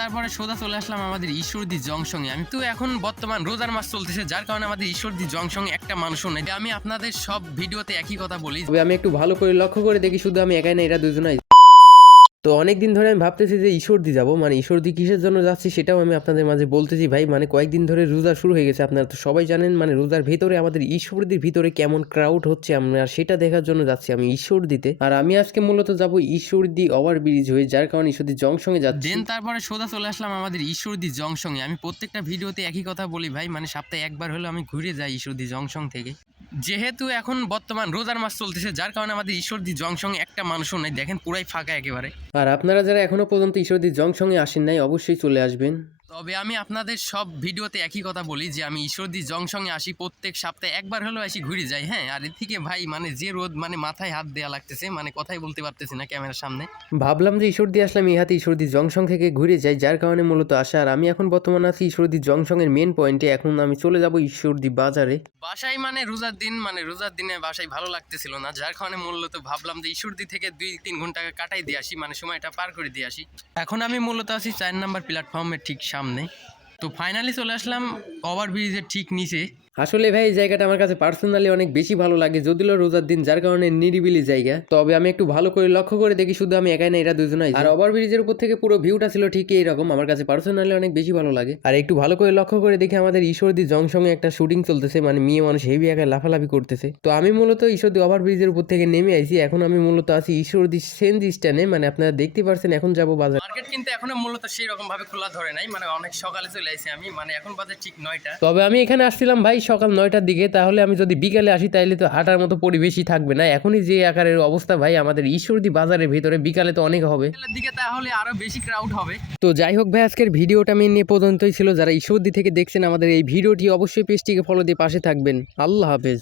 তারপরে সোজা চলে আসলাম আমাদের ঈশ্বরদী জংশনে। আমি তো এখন বর্তমান রোজার মাস চলতেছে, যার কারণে আমাদের ঈশ্বরদী জংশনে একটা মানুষও নেই। আমি আপনাদের সব ভিডিওতে একই কথা বলি, তবে আমি একটু ভালো করে লক্ষ্য করে দেখি শুধু আমি একাই না, এরা দুজনাই। তো অনেকদিন ধরে আমি ভাবতেছি যে ঈশ্বরদী যাব, মানে ঈশ্বরদী কিসের জন্য যাচ্ছি সেটাও আমি আপনাদের মাঝে বলতেছি ভাই। মানে কয়েকদিন ধরে রোজা শুরু হয়ে গেছে, আপনারা তো সবাই জানেন। মানে রোজার ভেতরে আমাদের ঈশ্বরদীর ভিতরে কেমন ক্রাউড হচ্ছে, আমরা সেটা দেখার জন্য যাচ্ছি আমি ঈশ্বরদীতে। আর আমি আজকে মূলত যাব ঈশ্বরদী ওভারব্রিজ হয়ে, যার কারণে ঈশ্বরদী জংশনে যাচ্ছি। দেন তারপরে সোজা চলে আসলাম আমাদের ঈশ্বরদী জংশনে। আমি প্রত্যেকটা ভিডিওতে একই কথা বলি ভাই, মানে সপ্তাহে একবার হলেও আমি ঘুরে যাই ঈশ্বরদী জংশন থেকে। যেহেতু এখন বর্তমান রোজার মাস চলতেছে, যার কারণে আমাদের ঈশ্বরদী জংশনে একটা মানুষও নেই, দেখেন পুরাই ফাঁকা একেবারে। আর আপনারা যারা এখনো পর্যন্ত ঈশ্বরদী জংশনে আসেন নাই, অবশ্যই চলে আসবেন। তবে আমি আপনাদের সব ভিডিওতে একই কথা বলি যে আমি ঈশ্বরদী জংশনে আসি, প্রত্যেক সপ্তাহে একবার হলেও আসি ঘুরে যাই। হ্যাঁ, আর এর থেকে ভাই মানে যে রোদ, মানে মাথায় হাত দেওয়া লাগতেছে, মানে কথাই বলতে পারতেছি না ক্যামেরার সামনে। ভাবলাম যে ঈশ্বরদী আসলাম, এই হাতে ঈশ্বরদী জংশন থেকে ঘুরে যাই, যার কারণে মূলত আসা। আর আমি এখন বর্তমানে আছি ঈশ্বরদী জংশনের মেন পয়েন্টে। এখন আমি চলে যাব ঈশ্বরদী বাজারে। বাসায় মানে রোজার দিন, মানে রোজার দিনে বাসায় ভালো লাগতেছিল না, যার কারণে মূলত ভাবলাম যে ঈশ্বরদী থেকে 2-3 ঘন্টা কাটাই দিয়ে আসি, মানে সময়টা পার করে দিয়ে আসি। এখন আমি মূলত আছি 4 নাম্বার প্ল্যাটফর্মের ঠিক সামনে। তো ফাইনালি চলে আসলাম ওভারব্রিজের ঠিক নিচে। আসলে ভাই এই জায়গাটা আমার কাছে পার্সোনালি অনেক বেশি ভালো লাগে, যদিও রোজার দিন, যার কারণে নিরিবিলি জায়গা। তবে আমি একটু ভালো করে লক্ষ্য করে দেখি শুধু আমি একাই না, এরা দুজনাই। আর ওভারব্রিজের উপর থেকে পুরো ভিউটা ছিল ঠিক এইরকম, আমার কাছে পার্সোনালি অনেক বেশি ভালো লাগে। আর একটু ভালো করে লক্ষ্য করে দেখি আমাদের ঈশ্বরদী জংশনে একটা শুটিং চলতেছে, মানে মেয়ে মানুষ হেভি একাই লাফালাফি করতেছে। তো আমি মূলত ঈশ্বরদী ওভারব্রিজের উপর থেকে নেমে আইছি, এখন আমি মূলত আছি ঈশ্বরদী সেন্ট স্ট্যান্ডে। মানে আপনারা দেখতে পারছেন, এখন যাব বাজার। মার্কেট কিন্তু এখনো মূলত সেই রকম ভাবে খোলা ধরে নাই, মানে অনেক সকালে চলে আইছি আমি, মানে এখন বাজে ঠিক 9টা। তবে আমি এখানে আসছিলাম ভাই সকাল 9টার দিকে, তাহলে আমি যদি বিকালে আসি তাহলে তো হাঁটার মতো পরিবেশই থাকবে না। এখনই যে আকারের অবস্থা ভাই আমাদের ঈশ্বরদী বাজারের ভিতরে, বিকালে তো অনেক হবে। বিকালের দিকে তাহলে আরো বেশি ক্রাউড হবে। তো যাই হোক ভাই, আজকের ভিডিওটা আমি নিয়ে পর্যন্তই ছিল। যারা ঈশ্বরদী থেকে দেখছেন আমাদের এই ভিডিওটি, অবশ্যই পেজটিকে ফলো দিয়ে পাশে থাকবেন। আল্লাহ হাফেজ।